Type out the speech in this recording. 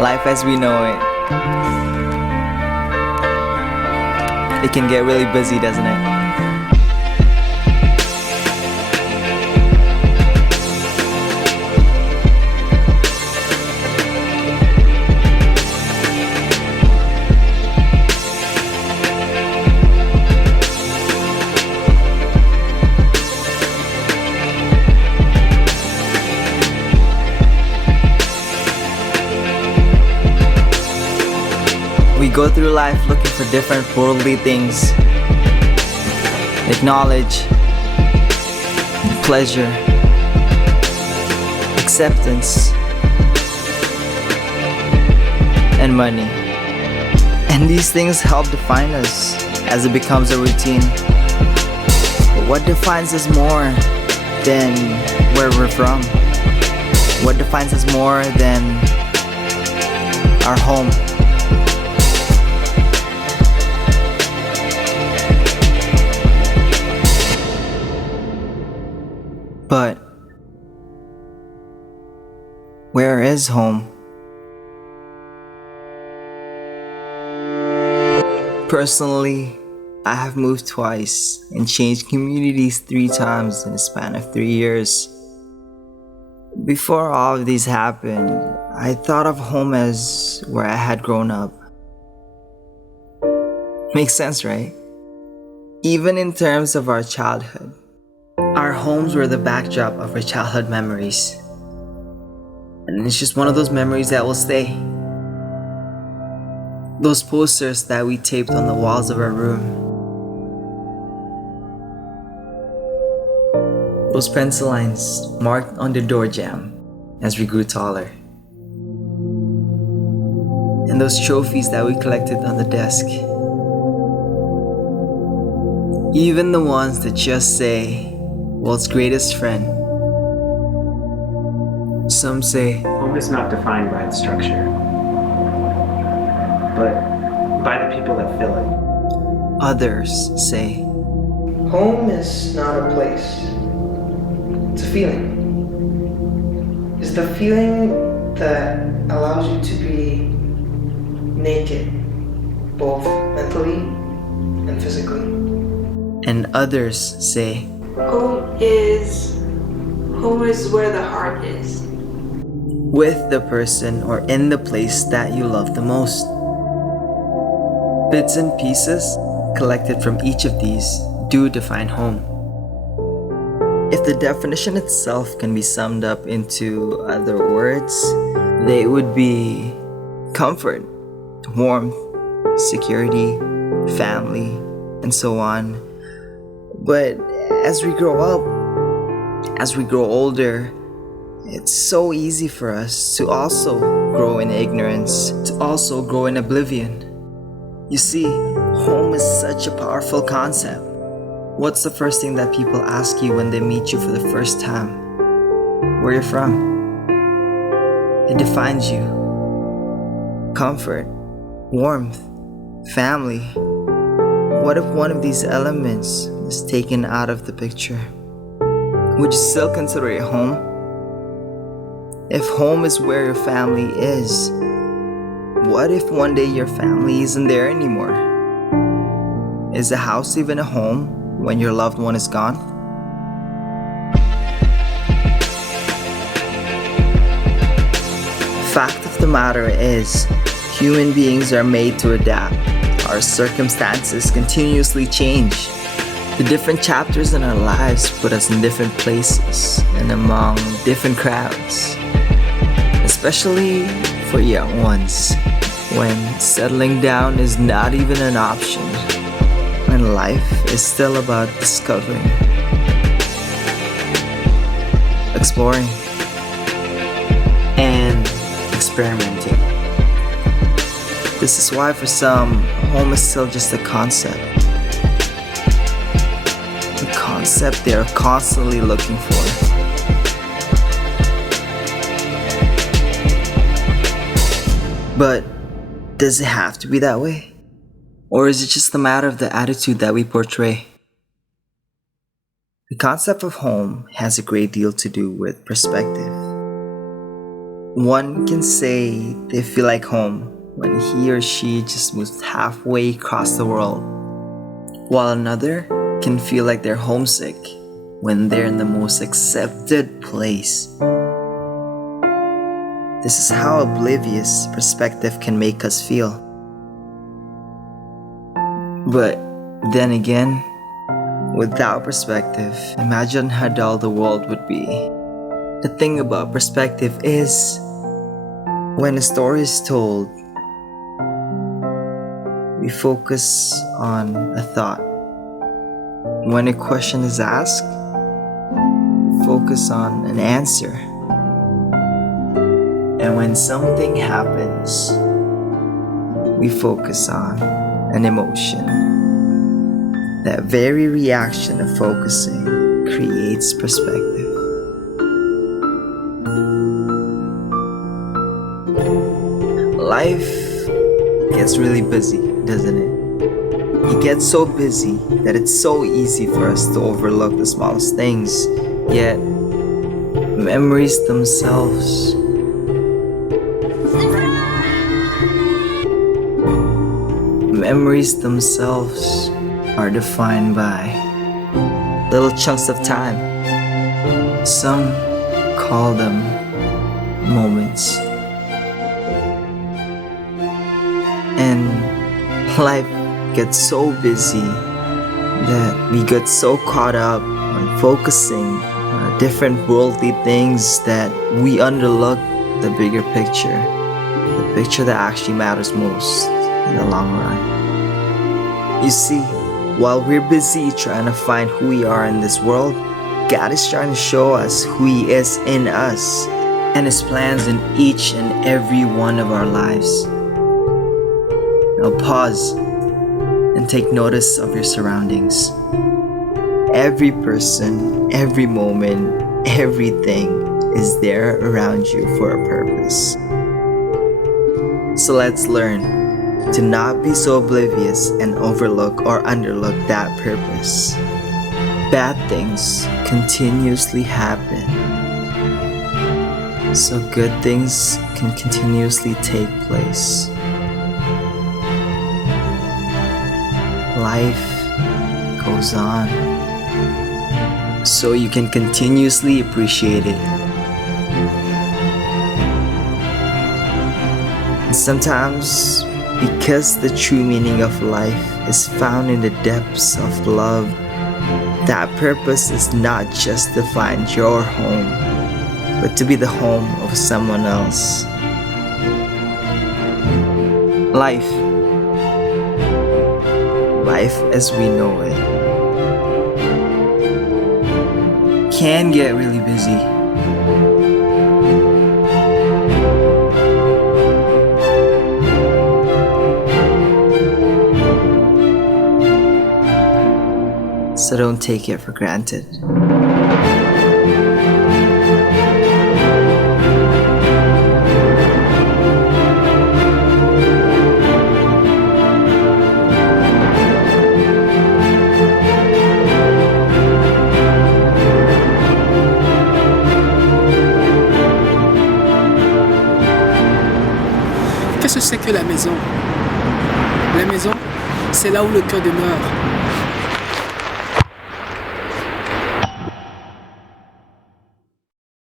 Life as we know it can get really busy, doesn't it? We go through life looking for different worldly things, like knowledge, pleasure, acceptance, and money. And these things help define us as it becomes a routine. But what defines us more than where we're from? What defines us more than our home? But where is home? Personally, I have moved twice and changed communities 3 times in a span of 3 years. Before all of these happened, I thought of home as where I had grown up. Makes sense, right? Even in terms of our childhood. Our homes were the backdrop of our childhood memories. And it's just one of those memories that will stay. Those posters that we taped on the walls of our room. Those pencil lines marked on the door jamb as we grew taller. And those trophies that we collected on the desk. Even the ones that just say, world's greatest friend. Some say home is not defined by its structure, but by the people that fill it. Others say home is not a place, it's a feeling. It's the feeling that allows you to be naked, both mentally and physically. And others say home is where the heart is. with the person or in the place that you love the most. Bits and pieces collected from each of these do define home. If the definition itself can be summed up into other words, they would be comfort, warmth, security, family, and so on. But as we grow up, as we grow older, it's so easy for us to also grow in ignorance, to also grow in oblivion. You see, home is such a powerful concept. What's the first thing that people ask you when they meet you for the first time? Where you're from. It defines you. Comfort, warmth, family. What if one of these elements is taken out of the picture? Would you still consider it home? If home is where your family is, what if one day your family isn't there anymore? Is the house even a home when your loved one is gone? Fact of the matter is, human beings are made to adapt. Our circumstances continuously change. The different chapters in our lives put us in different places and among different crowds. Especially for young ones, when settling down is not even an option, when life is still about discovering, exploring, and experimenting. This is why for some, home is still just a concept. A concept they are constantly looking for. But does it have to be that way? Or is it just a matter of the attitude that we portray? The concept of home has a great deal to do with perspective. One can say they feel like home when he or she just moved halfway across the world, while another can feel like they're homesick when they're in the most accepted place. This is how oblivious perspective can make us feel. But then again, without perspective, imagine how dull the world would be. The thing about perspective is, when a story is told, we focus on a thought. When a question is asked, we focus on an answer. And when something happens, we focus on an emotion. That very reaction of focusing creates perspective. Life gets really busy, doesn't it? It gets so busy that it's so easy for us to overlook the smallest things, yet memories themselves are defined by little chunks of time. Some call them moments. And life gets so busy that we get so caught up on focusing on different worldly things that we underlook the bigger picture, the picture that actually matters most in the long run. You see, while we're busy trying to find who we are in this world, God is trying to show us who He is in us and His plans in each and every one of our lives. Now pause and take notice of your surroundings. Every person, every moment, everything is there around you for a purpose. So let's learn to not be so oblivious and overlook or underlook that purpose. Bad things continuously happen, so good things can continuously take place. Life goes on, so you can continuously appreciate it. And sometimes, because the true meaning of life is found in the depths of love, that purpose is not just to find your home, but to be the home of someone else. Life as we know it can get really busy. So don't take it for granted. Qu'est-ce que c'est que la maison? La maison, c'est là où le cœur demeure.